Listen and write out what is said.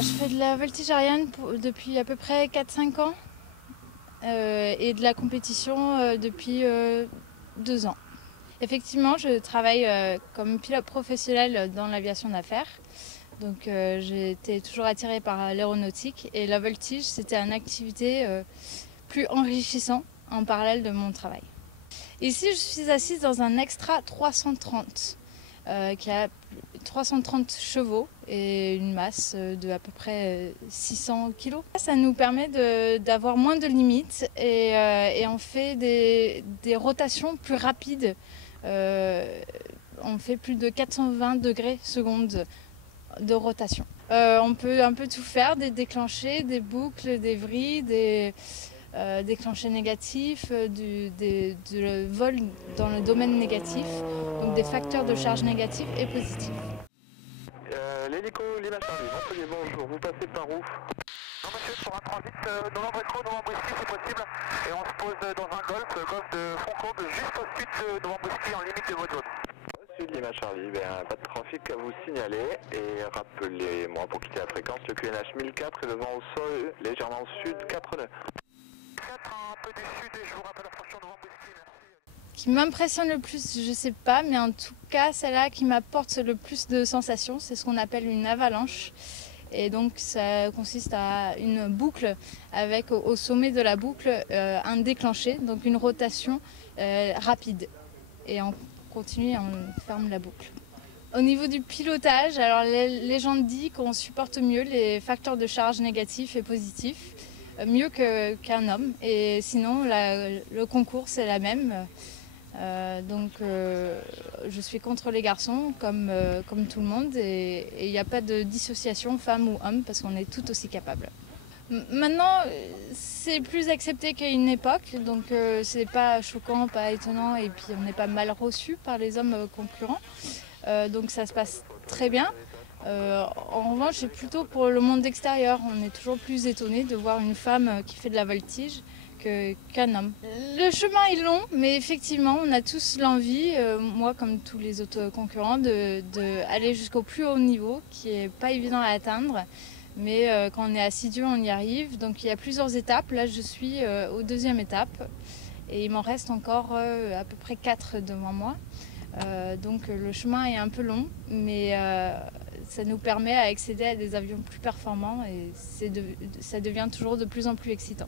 Je fais de la voltige aérienne depuis à peu près 4-5 ans et de la compétition depuis 2 ans. Effectivement, je travaille comme pilote professionnel dans l'aviation d'affaires. Donc j'ai été toujours attirée par l'aéronautique et la voltige, c'était une activité plus enrichissante en parallèle de mon travail. Ici, je suis assise dans un Extra 330 qui a 330 chevaux et une masse de à peu près 600 kg. Ça nous permet d'avoir moins de limites et on fait des rotations plus rapides. On fait plus de 420 degrés secondes de rotation. On peut un peu tout faire, des déclenchés, des boucles, des vrilles, des déclenchés négatifs, du vol dans le domaine négatif, donc des facteurs de charge négatifs et positifs. L'hélico Lima Charlie, Montpellier, bonjour, vous passez par où? Non monsieur, pour un transit Novembre-Echo, Novembre-Whisky si possible, et on se pose dans un golf de Fonconde, juste au sud de Novembre-Whisky en limite de votre zone. Sud Lima Charlie, pas de trafic à vous signaler, et rappelez-moi pour quitter la fréquence, le QNH 1004 est le vent au sol, légèrement au sud, 4 nœuds. 4 un peu du sud et je vous rappelle la prochaine Novembre-Whisky, merci. Qui m'impressionne le plus, je sais pas, mais en tout cas, celle-là qui m'apporte le plus de sensations, c'est ce qu'on appelle une avalanche. Et donc, ça consiste à une boucle avec au sommet de la boucle un déclenché, donc une rotation rapide. Et on continue et on ferme la boucle. Au niveau du pilotage, alors les gens disent qu'on supporte mieux les facteurs de charge négatifs et positifs, mieux qu'un homme. Et sinon, le concours, c'est la même. Je suis contre les garçons comme tout le monde et il n'y a pas de dissociation femme ou homme parce qu'on est tout aussi capables. Maintenant, c'est plus accepté qu'à une époque, donc c'est pas choquant, pas étonnant et puis on n'est pas mal reçu par les hommes concurrents. Donc ça se passe très bien. En revanche, c'est plutôt pour le monde extérieur. On est toujours plus étonné de voir une femme qui fait de la voltige qu'un homme. Le chemin est long, mais effectivement, on a tous l'envie, moi comme tous les autres concurrents, d'aller jusqu'au plus haut niveau, qui n'est pas évident à atteindre. Mais quand on est assidu, on y arrive. Donc il y a plusieurs étapes. Là, je suis aux 2e étape et il m'en reste encore à peu près 4 devant moi. Donc le chemin est un peu long, mais ça nous permet d'accéder à des avions plus performants et ça devient toujours de plus en plus excitant.